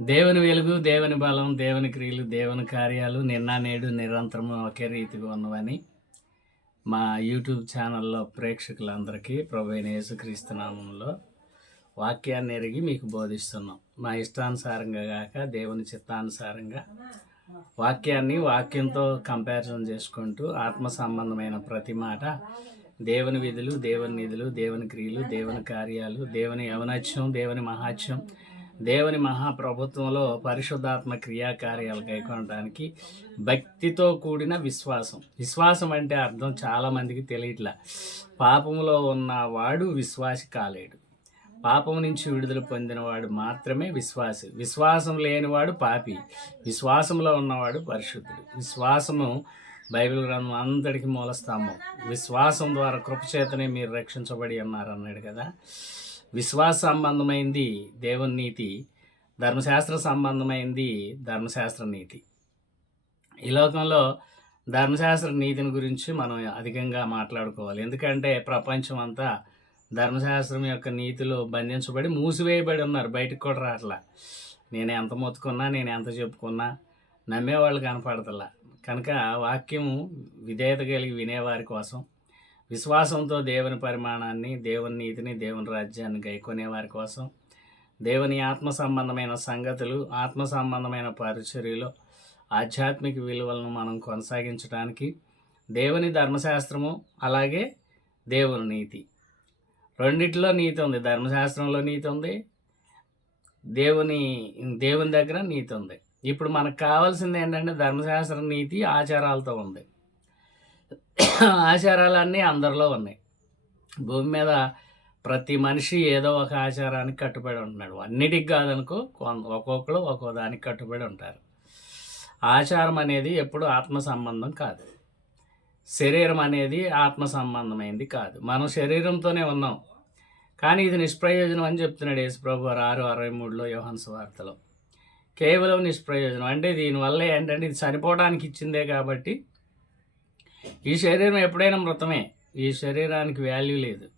దేవుని వెలుగు దేవుని బలం దేవుని క్రియలు దేవుని కార్యాలు నిన్న నేడు నిరంతరం ఒకే రీతిగా ఉన్నవని మా యూట్యూబ్ ఛానల్లో ప్రేక్షకులందరికీ ప్రభు యేసుక్రీస్తునామంలో వాక్యాన్ని ఎరిగి మీకు బోధిస్తున్నాం. మా ఇష్టానుసారంగా కాక దేవుని చిత్తానుసారంగా వాక్యాన్ని వాక్యంతో కంపారిజన్ చేసుకుంటూ ఆత్మ సంబంధమైన ప్రతి మాట దేవుని విధులు దేవుని నిధులు దేవుని క్రియలు దేవుని కార్యాలు దేవుని యవనత్యం దేవుని మహాత్యం దేవుని మహాప్రభుత్వంలో పరిశుద్ధాత్మ క్రియాకార్యాలు కైకొనడానికి భక్తితో కూడిన విశ్వాసం. విశ్వాసం అంటే అర్థం చాలామందికి తెలియట్లా. పాపంలో ఉన్నవాడు విశ్వాసి కాలేడు. పాపం నుంచి విడుదల పొందినవాడు మాత్రమే విశ్వాసి. విశ్వాసం లేనివాడు పాపి. విశ్వాసంలో ఉన్నవాడు పరిశుద్ధుడు. విశ్వాసము బైబిల్ గ్రంథం అంతటికి మూలస్తంభం విశ్వాసం ద్వారా కృపచేతనే మీరు రక్షించబడి ఉన్నారు అన్నాడు కదా. విశ్వాస సంబంధమైంది దేవుని నీతి ధర్మశాస్త్ర సంబంధమైంది ధర్మశాస్త్ర నీతి ఈ లోకంలో ధర్మశాస్త్ర నీతిని గురించి మనం అధికంగా మాట్లాడుకోవాలి. ఎందుకంటే ప్రపంచం అంతా ధర్మశాస్త్రం యొక్క నీతిలో బంధించబడి మూసివేయబడి ఉన్నారు. బయటకు కూడా రావట్లా నేను ఎంత మొత్తుకున్నా నేను ఎంత చెప్పుకున్నా నమ్మేవాళ్ళు కనపడతలా. కనుక వాక్యం విధేయత కలిగి వినేవారి కోసం విశ్వాసంతో దేవుని పరిమాణాన్ని దేవుని నీతిని దేవుని రాజ్యాన్ని గైకొనే వారి కోసం దేవుని ఆత్మ సంబంధమైన సంగతులు ఆత్మ సంబంధమైన పరిచర్యలో ఆధ్యాత్మిక విలువలను మనం కొనసాగించడానికి దేవుని ధర్మశాస్త్రము అలాగే దేవుని నీతి. రెండిట్లో నీతి ఉంది. ధర్మశాస్త్రంలో నీతి ఉంది. దేవుని దేవుని దగ్గర నీతి ఉంది. ఇప్పుడు మనకు కావాల్సింది ఏంటంటే ధర్మశాస్త్ర నీతి ఆచారాలతో ఉంది. ఆచారాలన్నీ అందరిలో ఉన్నాయి. భూమి మీద ప్రతి మనిషి ఏదో ఒక ఆచారానికి కట్టుబడి ఉంటున్నాడు. అన్నిటికి కాదనుకో ఒక్కొక్కరు ఒక్కో దానికి కట్టుబడి ఉంటారు. ఆచారం అనేది ఎప్పుడు ఆత్మ సంబంధం కాదు. శరీరం అనేది ఆత్మ సంబంధమైంది కాదు. మనం శరీరంతోనే ఉన్నాం. కానీ ఇది నిష్ప్రయోజనం అని చెప్తున్నాడు యేసుప్రభు వారు ఆరు అరవై మూడులో యోహన్స్ వార్తలో కేవలం నిష్ప్రయోజనం. అంటే దీనివల్ల ఏంటంటే ఇది చనిపోవడానికి ఇచ్చిందే కాబట్టి ఈ శరీరం ఎప్పుడైనా మృతమే. ఈ శరీరానికి వాల్యూ లేదు.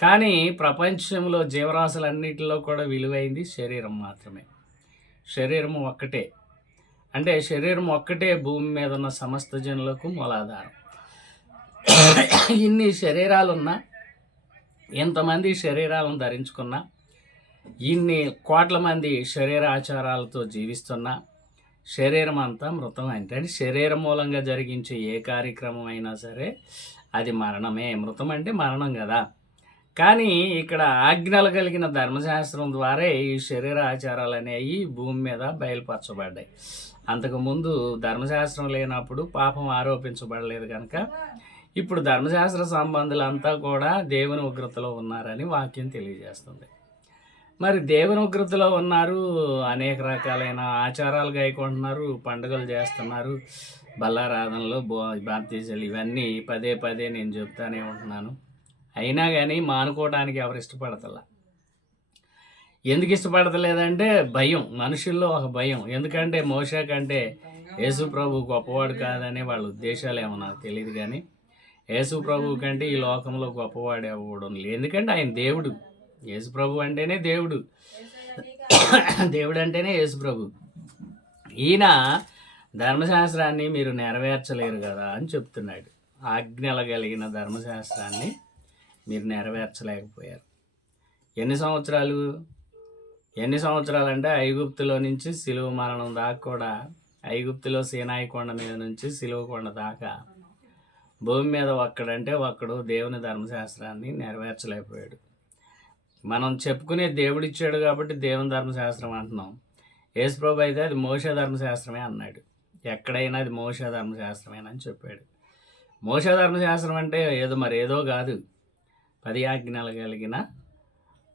కానీ ప్రపంచంలో జీవరాశులన్నిటిలో కూడా విలువైంది శరీరం మాత్రమే. శరీరం ఒక్కటే. అంటే శరీరం ఒక్కటే భూమి మీద ఉన్న సమస్త జనులకు మూలాధారం. ఇన్ని శరీరాలున్నా ఇంతమంది శరీరాలను ధరించుకున్నా ఇన్ని కోట్ల మంది శరీర ఆచారాలతో జీవిస్తున్నా శరీరం అంతా మృతం అంటే అంటే శరీరం మూలంగా జరిగించే ఏ కార్యక్రమం అయినా సరే అది మరణమే. మృతం అంటే మరణం కదా. కానీ ఇక్కడ ఆజ్ఞలు కలిగిన ధర్మశాస్త్రం ద్వారా ఈ శరీర ఆచారాలు అనేవి భూమి మీద బయలుపరచబడ్డాయి. అంతకుముందు ధర్మశాస్త్రం లేనప్పుడు పాపం ఆరోపించబడలేదు కనుక ఇప్పుడు ధర్మశాస్త్ర సంబంధులంతా కూడా దేవుని ఉగ్రతలో ఉన్నారని వాక్యం తెలియజేస్తుంది. మరి దేవుని ఉగ్రతలో ఉన్నారు. అనేక రకాలైన ఆచారాలు గైకుంటున్నారు. పండుగలు చేస్తున్నారు. బల్లారాధనలు బో బాప్తీజలు ఇవన్నీ పదే పదే నేను చెప్తానే ఉంటున్నాను. అయినా కానీ మానుకోవడానికి ఎవరు ఇష్టపడతలా? ఎందుకు ఇష్టపడతలేదంటే భయం. మనుషుల్లో ఒక భయం. ఎందుకంటే మోషా కంటే యేసు ప్రభు గొప్పవాడు కాదనే వాళ్ళ ఉద్దేశాలు ఏమో నాకు తెలియదు కానీ యేసు ప్రభు కంటే ఈ లోకంలో గొప్పవాడు అవ్వడం లేదు ఎందుకంటే ఆయన దేవుడు. యేసుప్రభు అంటేనే దేవుడు. దేవుడు అంటేనే యేసుప్రభు ఈయన ధర్మశాస్త్రాన్ని మీరు నెరవేర్చలేరు కదా అని చెప్తున్నాడు. ఆజ్ఞలు కలిగిన ధర్మశాస్త్రాన్ని మీరు నెరవేర్చలేకపోయారు. ఎన్ని సంవత్సరాలు? ఎన్ని సంవత్సరాలు అంటే ఐగుప్తులో నుంచి సిలువ మరణం దాకా కూడా ఐగుప్తులో సీనాయి కొండ మీద నుంచి సిలువ కొండ దాకా భూమి మీద ఒక్కడంటే ఒక్కడు దేవుని ధర్మశాస్త్రాన్ని నెరవేర్చలేకపోయాడు. మనం చెప్పుకునే దేవుడు ఇచ్చాడు కాబట్టి దేవుని ధర్మశాస్త్రం అంటున్నాం. యేసుప్రభు అయితే అది మోస ధర్మశాస్త్రమే అన్నాడు. ఎక్కడైనా అది మోస ధర్మశాస్త్రమేనని చెప్పాడు. మోస ధర్మశాస్త్రం అంటే ఏదో మరేదో కాదు. పది ఆజ్ఞలు కలిగిన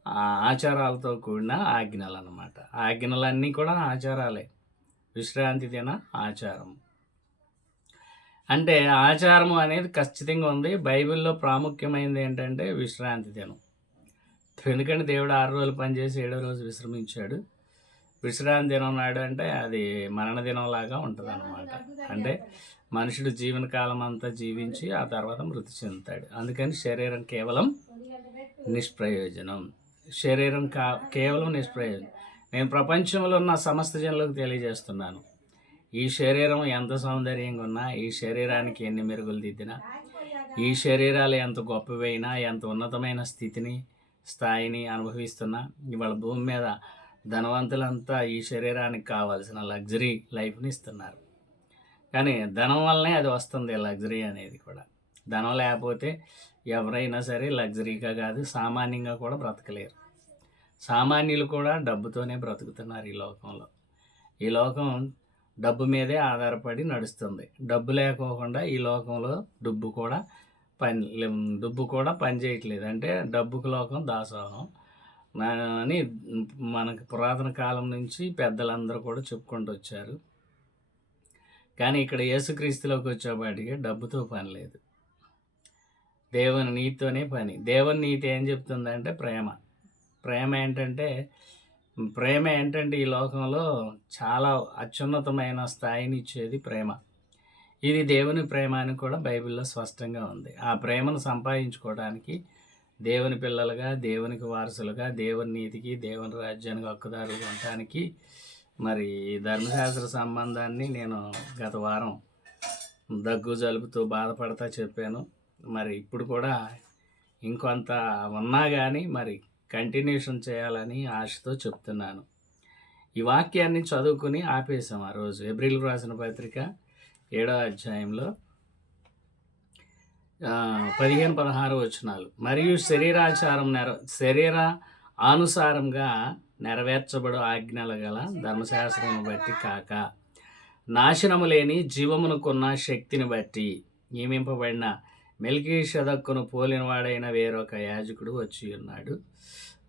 ఆ ఆచారాలతో కూడిన ఆజ్ఞలు అన్నమాట. ఆజ్ఞలన్నీ కూడా ఆచారాలే. విశ్రాంతి దిన ఆచారం. అంటే ఆచారము అనేది ఖచ్చితంగా ఉంది. బైబిల్లో ప్రాముఖ్యమైనది ఏంటంటే విశ్రాంతి దినం. ఎందుకంటే దేవుడు ఆరు రోజులు పనిచేసి ఏడో రోజు విశ్రమించాడు. విశ్రాంతి దినం నాడు అంటే అది మరణ దినం లాగా ఉంటుంది అనమాట అంటే మనుషుడు జీవనకాలం అంతా జీవించి ఆ తర్వాత మృతి చెందుతాడు. అందుకని శరీరం కేవలం నిష్ప్రయోజనం. శరీరం కా కేవలం నిష్ప్రయోజనం. నేను ప్రపంచంలో ఉన్న సమస్త జనులకు తెలియజేస్తున్నాను. ఈ శరీరం ఎంత సౌందర్యంగా ఉన్నా ఈ శరీరానికి ఎన్ని మెరుగులు దిద్దినా ఈ శరీరాలు ఎంత గొప్పవైనా ఎంత ఉన్నతమైన స్థితిని స్థాయిని అనుభవిస్తున్నా ఇవాళ భూమి మీద ధనవంతులంతా ఈ శరీరానికి కావాల్సిన లగ్జరీ లైఫ్ని ఇస్తున్నారు. కానీ ధనం వల్లనే అది వస్తుంది లగ్జరీ అనేది కూడా. ధనం లేకపోతే ఎవరైనా సరే లగ్జరీగా కాదు సామాన్యంగా కూడా బ్రతకలేరు. సామాన్యులు కూడా డబ్బుతోనే బ్రతుకుతున్నారు ఈ లోకంలో. ఈ లోకం డబ్బు మీదే ఆధారపడి నడుస్తుంది. డబ్బు లేకోకుండా ఈ లోకంలో డబ్బు కూడా పని డబ్బు కూడా పని చేయట్లేదు. అంటే డబ్బుకు లోకం దాసోహం. అని మనకు పురాతన కాలం నుంచి పెద్దలందరూ కూడా చెప్పుకుంటూ వచ్చారు. కానీ ఇక్కడ యేసుక్రీస్తులోకి వచ్చేపాటికి డబ్బుతో పని లేదు. దేవుని నీతితోనే పని. దేవుని నీతి ఏం చెప్తుందంటే ప్రేమ. ప్రేమ ఏంటంటే ప్రేమ ఏంటంటే ఈ లోకంలో చాలా అత్యున్నతమైన స్థాయిని ఇచ్చేది ప్రేమ. ఇది దేవుని ప్రేమ అని కూడా బైబిల్లో స్పష్టంగా ఉంది. ఆ ప్రేమను సంపాదించుకోవడానికి దేవుని పిల్లలుగా దేవునికి వారసులుగా దేవుని నీతికి దేవుని రాజ్యానికి హక్కుదారులు ఉండటానికి మరి ధర్మశాస్త్ర సంబంధాన్ని నేను గత వారం దగ్గు జలుపుతూ బాధపడతా చెప్పాను. మరి ఇప్పుడు కూడా ఇంకొంత ఉన్నా కానీ మరి కంటిన్యూషన్ చేయాలని ఆశతో చెప్తున్నాను. ఈ వాక్యాన్ని చదువుకుని ఆపేశాం ఆ రోజు. ఏప్రిల్ రాసిన పత్రిక ఏడో అధ్యాయంలో పదిహేను పదహారు వచనాలు. మరియు శరీరాచారం నెర శరీర అనుసారంగా నెరవేర్చబడు ఆజ్ఞలు గల ధర్మశాస్త్రమును బట్టి కాక నాశనము లేని జీవమునుకున్న శక్తిని బట్టి నియమింపబడిన మెల్కీ షదక్కును పోలినవాడైన వేరొక యాజకుడు వచ్చి ఉన్నాడు.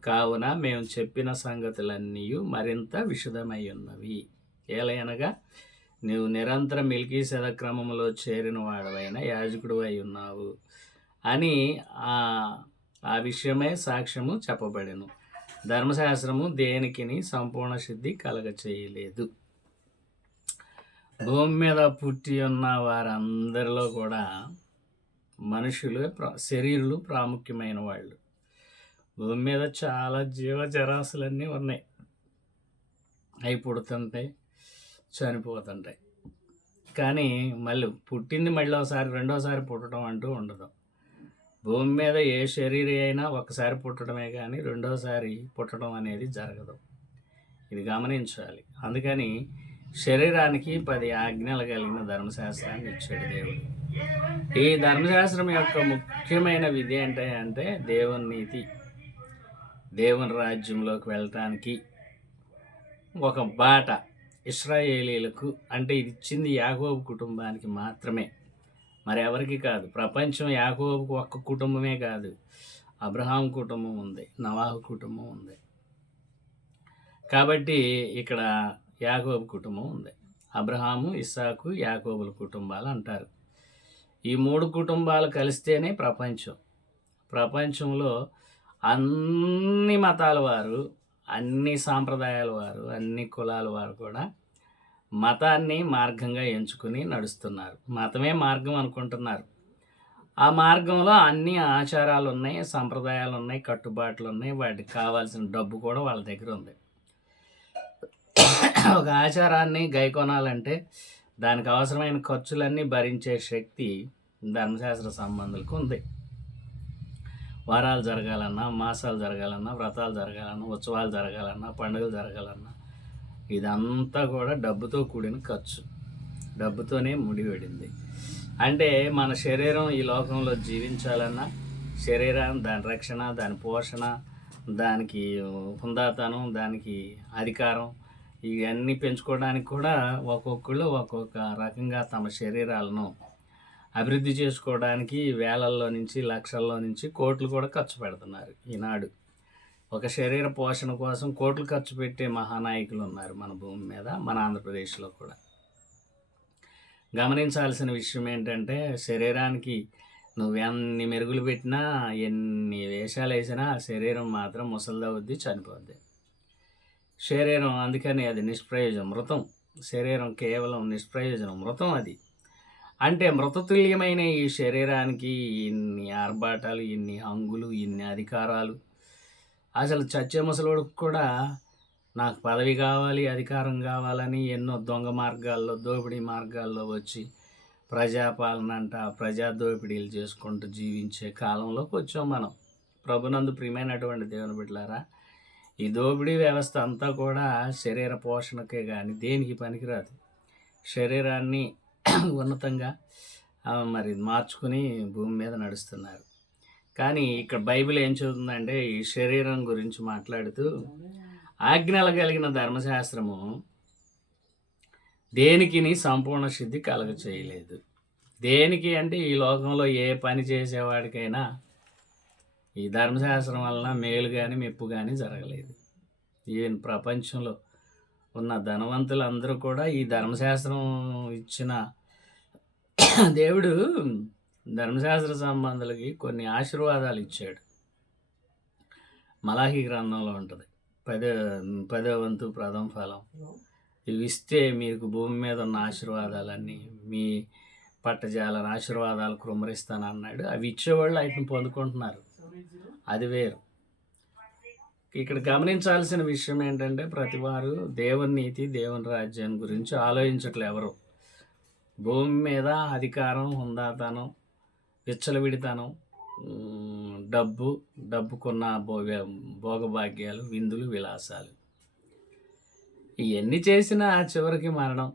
కావున మేము చెప్పిన సంగతులన్నీ మరింత విషదమై ఉన్నవి. ఏలయనగా నీవు నిరంతరం మిల్కీ క్రమంలో చేరిన వాడవైన యాజకుడు అయి ఉన్నావు అని ఆ ఆ విషయమై సాక్ష్యము చెప్పబడెను. ధర్మశాస్త్రము దేనికిని సంపూర్ణ సిద్ధి కలగచేయలేదు. భూమి మీద పుట్టి ఉన్న వారందరిలో కూడా మనుషులు శరీరులు ప్రాముఖ్యమైన వాళ్ళు. భూమి మీద చాలా జీవజరాశులన్నీ ఉన్నాయి. అవి పుడుతుంటాయి చనిపోతుంటాయి. కానీ మళ్ళీ పుట్టింది మళ్ళీ ఒకసారి రెండోసారి పుట్టడం అంటూ ఉండదు. భూమి మీద ఏ శరీరం అయినా ఒకసారి పుట్టడమే కానీ రెండోసారి పుట్టడం అనేది జరగదు. ఇది గమనించాలి. అందుకని శరీరానికి పది ఆజ్ఞలు కలిగిన ధర్మశాస్త్రాన్ని ఇచ్చాడు దేవుడు. ఈ ధర్మశాస్త్రం యొక్క ముఖ్యమైన విధి ఏంటి అంటే దేవుని నీతి. దేవుని రాజ్యంలోకి వెళ్ళటానికి ఒక బాట ఇస్రాయేలీలకు అంటే ఇది ఇచ్చింది యాగోబు కుటుంబానికి మాత్రమే. మరి ఎవరికి కాదు ప్రపంచం యాగోబుకు ఒక్క కుటుంబమే కాదు అబ్రహాం కుటుంబం ఉంది నవాహు కుటుంబం ఉంది. కాబట్టి ఇక్కడ యాగోబు కుటుంబం ఉంది. అబ్రహాము ఇస్సాకు యాగోబుల కుటుంబాలు అంటారు. ఈ మూడు కుటుంబాలు కలిస్తేనే ప్రపంచం. ప్రపంచంలో అన్ని మతాల వారు అన్ని సాంప్రదాయాల వారు అన్ని కులాల వారు కూడా మతాన్ని మార్గంగా ఎంచుకుని నడుస్తున్నారు. మతమే మార్గం అనుకుంటున్నారు. ఆ మార్గంలో అన్ని ఆచారాలు ఉన్నాయి సంప్రదాయాలు ఉన్నాయి కట్టుబాట్లు ఉన్నాయి వాటికి కావాల్సిన డబ్బు కూడా వాళ్ళ దగ్గర ఉంది. ఒక ఆచారాన్ని గైకొనాలంటే దానికి అవసరమైన ఖర్చులన్నీ భరించే శక్తి ధర్మశాస్త్ర సంబంధులకు ఉంది. వారాలు జరగాలన్నా మాసాలు జరగాలన్నా వ్రతాలు జరగాలన్నా ఉత్సవాలు జరగాలన్నా పండుగలు జరగాలన్నా ఇదంతా కూడా డబ్బుతో కూడిన ఖర్చు. డబ్బుతోనే ముడిపడింది. అంటే మన శరీరం ఈ లోకంలో జీవించాలన్నా శరీరం దాని రక్షణ దాని పోషణ దానికి హుందాతనం దానికి అధికారం ఇవన్నీ పెంచుకోవడానికి కూడా ఒక్కొక్కళ్ళు ఒక్కొక్క రకంగా తమ శరీరాలను అభివృద్ధి చేసుకోవడానికి వేలల్లో నుంచి లక్షల్లో నుంచి కోట్లు కూడా ఖర్చు పెడుతున్నారు ఈనాడు. ఒక శరీర పోషణ కోసం కోట్లు ఖర్చు పెట్టే మహానాయకులు ఉన్నారు మన భూమి మీద మన ఆంధ్రప్రదేశ్లో కూడా. గమనించాల్సిన విషయం ఏంటంటే శరీరానికి నువ్వు ఎన్ని మెరుగులు పెట్టినా ఎన్ని వేషాలు వేసినా శరీరం మాత్రం ముసలిదవుద్ది చనిపోద్ది. శరీరం అందుకని అది నిష్ప్రయోజనం మృతం శరీరం కేవలం నిష్ప్రయోజనం మృతం అది. అంటే మృతతుల్యమైన ఈ శరీరానికి ఇన్ని ఆర్భాటాలు ఇన్ని హంగులు ఇన్ని అధికారాలు. అసలు చచ్చే ముసలోడికి కూడా నాకు పదవి కావాలి అధికారం కావాలని ఎన్నో దొంగ మార్గాల్లో దోపిడీ మార్గాల్లో వచ్చి ప్రజాపాలన అంట ప్రజా దోపిడీలు చేసుకుంటూ జీవించే కాలంలోకి వచ్చాం మనం. ప్రభునందు ప్రియమైనటువంటి దేవుని బిడ్డలారా ఈ దోపిడీ వ్యవస్థ అంతా కూడా శరీర పోషణకే కానీ దేనికి పనికిరాదు. శరీరాన్ని ఉన్నతంగా మరి మార్చుకుని భూమి మీద నడుస్తున్నారు. కానీ ఇక్కడ బైబిల్ ఏం చెబుతుందంటే ఈ శరీరం గురించి మాట్లాడుతూ ఆజ్ఞలు కలిగిన ధర్మశాస్త్రము దేనికిని సంపూర్ణ సిద్ధి కలగ చేయలేదు. దేనికి అంటే ఈ లోకంలో ఏ పని చేసేవాడికైనా ఈ ధర్మశాస్త్రం వలన మేలు కానీ మెప్పు కానీ జరగలేదు. ఈవెన్ ప్రపంచంలో ఉన్న ధనవంతులందరూ కూడా ఈ ధర్మశాస్త్రం ఇచ్చిన దేవుడు ధర్మశాస్త్ర సంబంధులకి కొన్ని ఆశీర్వాదాలు ఇచ్చాడు. మలాహి గ్రంథంలో ఉంటుంది. పదో పదో వంతు ప్రథమ ఫలం. ఇవి ఇస్తే మీకు భూమి మీద ఉన్న ఆశీర్వాదాలన్నీ మీ పట్టజాలని ఆశీర్వాదాలు కుమ్మరిస్తాను అన్నాడు అవి ఇచ్చేవాళ్ళు వాటిని పొందుకుంటున్నారు. అది వేరు. ఇక్కడ గమనించాల్సిన విషయం ఏంటంటే ప్రతి వారు దేవుని నీతి దేవుని రాజ్యాన్ని గురించి ఆలోచించట్లే ఎవరు. భూమి మీద అధికారం హుందాతనం విచ్చలవిడితనం డబ్బు డబ్బుకున్న భోగ భోగభాగ్యాలు విందులు విలాసాలు. ఇవన్నీ చేసిన చివరికి మరణం.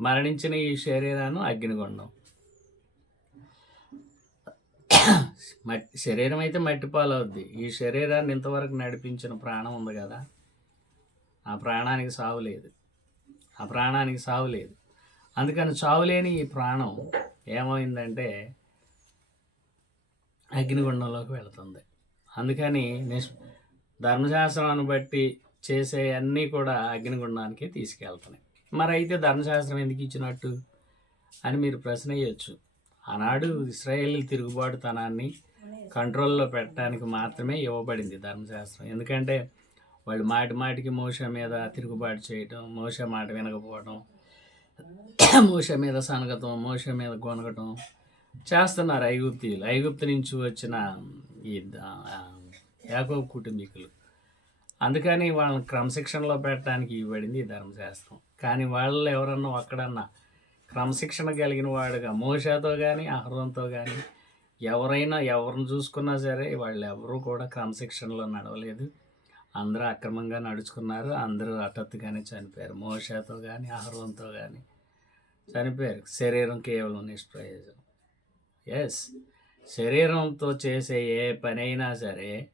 మరణించిన ఈ శరీరాన్ని అగ్నిగుండం. మట్టి శరీరం అయితే మట్టి పాలవుద్ది ఈ శరీరాన్ని ఇంతవరకు నడిపించిన ప్రాణం ఉంది కదా. ఆ ప్రాణానికి సావు లేదు. ఆ ప్రాణానికి సావు లేదు. అందుకని చావులేని ఈ ప్రాణం ఏమైందంటే అగ్నిగుండంలోకి వెళుతుంది. అందుకని నిష్ ధర్మశాస్త్రాన్ని బట్టి చేసే అన్నీ కూడా అగ్నిగుండానికి తీసుకెళ్తున్నాయి. మరి అయితే ధర్మశాస్త్రం ఎందుకు ఇచ్చినట్టు అని మీరు ప్రశ్న వేయచ్చు ఆనాడు ఇస్రాయేల్ తిరుగుబాటుతనాన్ని కంట్రోల్లో పెట్టడానికి మాత్రమే ఇవ్వబడింది ధర్మశాస్త్రం. ఎందుకంటే వాళ్ళు మాటి మాటికి మోస మీద తిరుగుబాటు చేయటం మోస మాట వినకపోవడం మోష మీద సనగటం మోష మీద గొనగటం చేస్తున్నారు ఐగుప్తీయులు. ఐగుప్తు నుంచి వచ్చిన ఈ యాకో కుటుంబీకులు. అందుకని వాళ్ళని క్రమశిక్షణలో పెట్టడానికి ఇవ్వబడింది ఈ ధర్మశాస్త్రం. కానీ వాళ్ళు ఎవరన్నా ఒక్కడన్నా క్రమశిక్షణ కలిగిన వాడుగా మోషాతో కానీ అహరంతో కానీ ఎవరైనా ఎవరిని చూసుకున్నా సరే వాళ్ళు ఎవరూ కూడా క్రమశిక్షణలో నడవలేదు. అందరూ అక్రమంగా నడుచుకున్నారు. అందరూ హఠాత్తుగానే చనిపోయారు. మోషాతో కానీ అహరంతో కానీ చనిపోయారు. శరీరం కేవలం నిష్ప్రయోజనం. ఎస్ శరీరంతో చేసే ఏ పనైనా సరే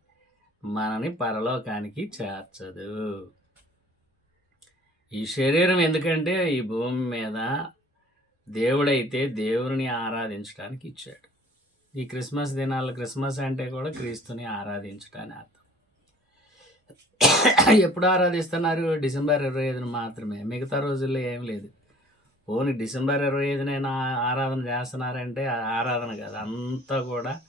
మనని పరలోకానికి చేర్చదు. ఈ శరీరం ఎందుకంటే ఈ భూమి మీద దేవుడైతే దేవుని ఆరాధించడానికి ఇచ్చాడు. ఈ క్రిస్మస్ దినాల్లో క్రిస్మస్ అంటే కూడా క్రీస్తుని ఆరాధించడానికి అర్థం. ఎప్పుడు ఆరాధిస్తున్నారు? డిసెంబర్ ఇరవై ఐదున మాత్రమే. మిగతా రోజుల్లో ఏం లేదు. ఓన్లీ డిసెంబర్ ఇరవై ఐదునైనా ఆరాధన చేస్తున్నారంటే ఆరాధన కాదు. అంతా కూడా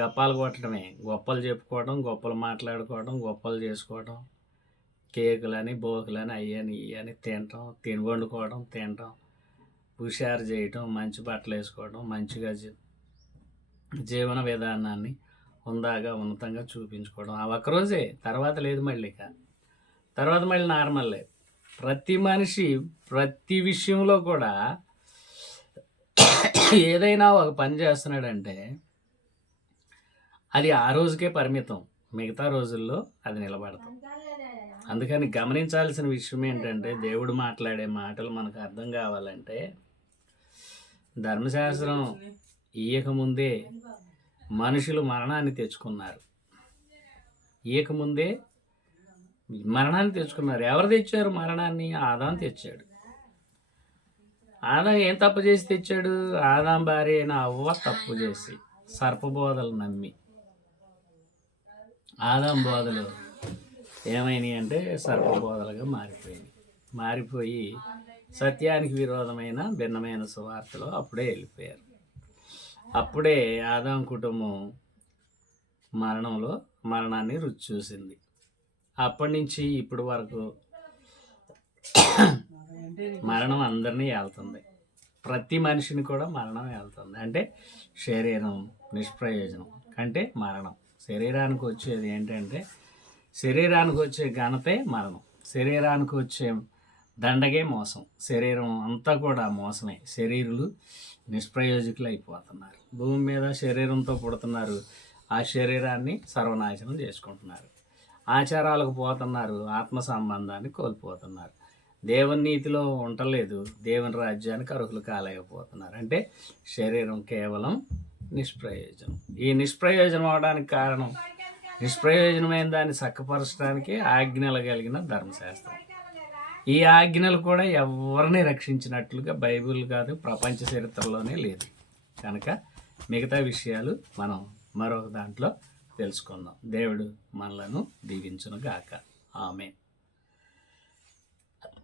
గప్పాలు కొట్టడమే. గొప్పలు చెప్పుకోవడం గొప్పలు మాట్లాడుకోవడం గొప్పలు చేసుకోవడం కేకులని బోకులని అయ్యని ఇవని తినటం తిని వండుకోవడం తినటం హుషారు చేయటం మంచి బట్టలు వేసుకోవడం మంచిగా జీ- జీవన విధానాన్ని ఉందాగా ఉన్నతంగా చూపించుకోవడం. ఆ ఒక్కరోజే తర్వాత లేదు మళ్ళీ ఇక తర్వాత మళ్ళీ నార్మల్లే. ప్రతి మనిషి ప్రతి విషయంలో కూడా ఏదైనా ఒక పని చేస్తున్నాడంటే అది ఆ రోజుకే పరిమితం. మిగతా రోజుల్లో అది నిలబడతాం. అందుకని గమనించాల్సిన విషయం ఏంటంటే దేవుడు మాట్లాడే మాటలు మనకు అర్థం కావాలంటే ధర్మశాస్త్రం ఇయ్యకముందే మనుషులు మరణాన్ని తెచ్చుకున్నారు. ఇయ్యకముందే మరణాన్ని తెచ్చుకున్నారు ఎవరు తెచ్చారు మరణాన్ని? ఆదాం తెచ్చాడు. ఆదాం ఏం తప్పు చేసి తెచ్చాడు? ఆదాం భార్య అయిన అవ్వ తప్పు చేసి సర్పబోధలు నమ్మి. ఆదాం బోధలు ఏమైనాయి అంటే సర్పబోధలుగా మారిపోయినాయి. మారిపోయి సత్యానికి విరోధమైన భిన్నమైన సువార్తలో అప్పుడే వెళ్ళిపోయారు. అప్పుడే ఆదాం కుటుంబం మరణంలో మరణాన్ని రుచి చూసింది. అప్పటి నుంచి ఇప్పటి వరకు మరణం అందరినీ వెళ్తుంది ప్రతి మనిషిని కూడా మరణం వెళ్తుంది అంటే శరీరం నిష్ప్రయోజనం అంటే మరణం. శరీరానికి వచ్చేది ఏంటంటే శరీరానికి వచ్చే ఘనతే మరణం. శరీరానికి వచ్చే దండగే మోసం. శరీరం అంతా కూడా మోసమే. శరీరులు నిష్ప్రయోజకులు అయిపోతున్నారు. భూమి మీద శరీరంతో పుడుతున్నారు. ఆ శరీరాన్ని సర్వనాశనం చేసుకుంటున్నారు. ఆచారాలకు పోతున్నారు ఆత్మ సంబంధాన్ని కోల్పోతున్నారు. దేవుని నీతిలో ఉండలేదు దేవుని రాజ్యానికి అర్హులు కాలేకపోతున్నారు. అంటే శరీరం కేవలం నిష్ప్రయోజనం. ఈ నిష్ప్రయోజనం అవడానికి కారణం నిష్ప్రయోజనమైన దాన్ని చక్కపరచడానికి ఆజ్ఞలు కలిగిన ధర్మశాస్త్రం. ఈ ఆజ్ఞలు కూడా ఎవరిని రక్షించినట్లుగా బైబిల్ కాదు ప్రపంచ చరిత్రలోనే లేదు. కనుక మిగతా విషయాలు మనం మరొక దాంట్లో తెలుసుకుందాం. దేవుడు మనలను దీవించునుగాక. ఆమె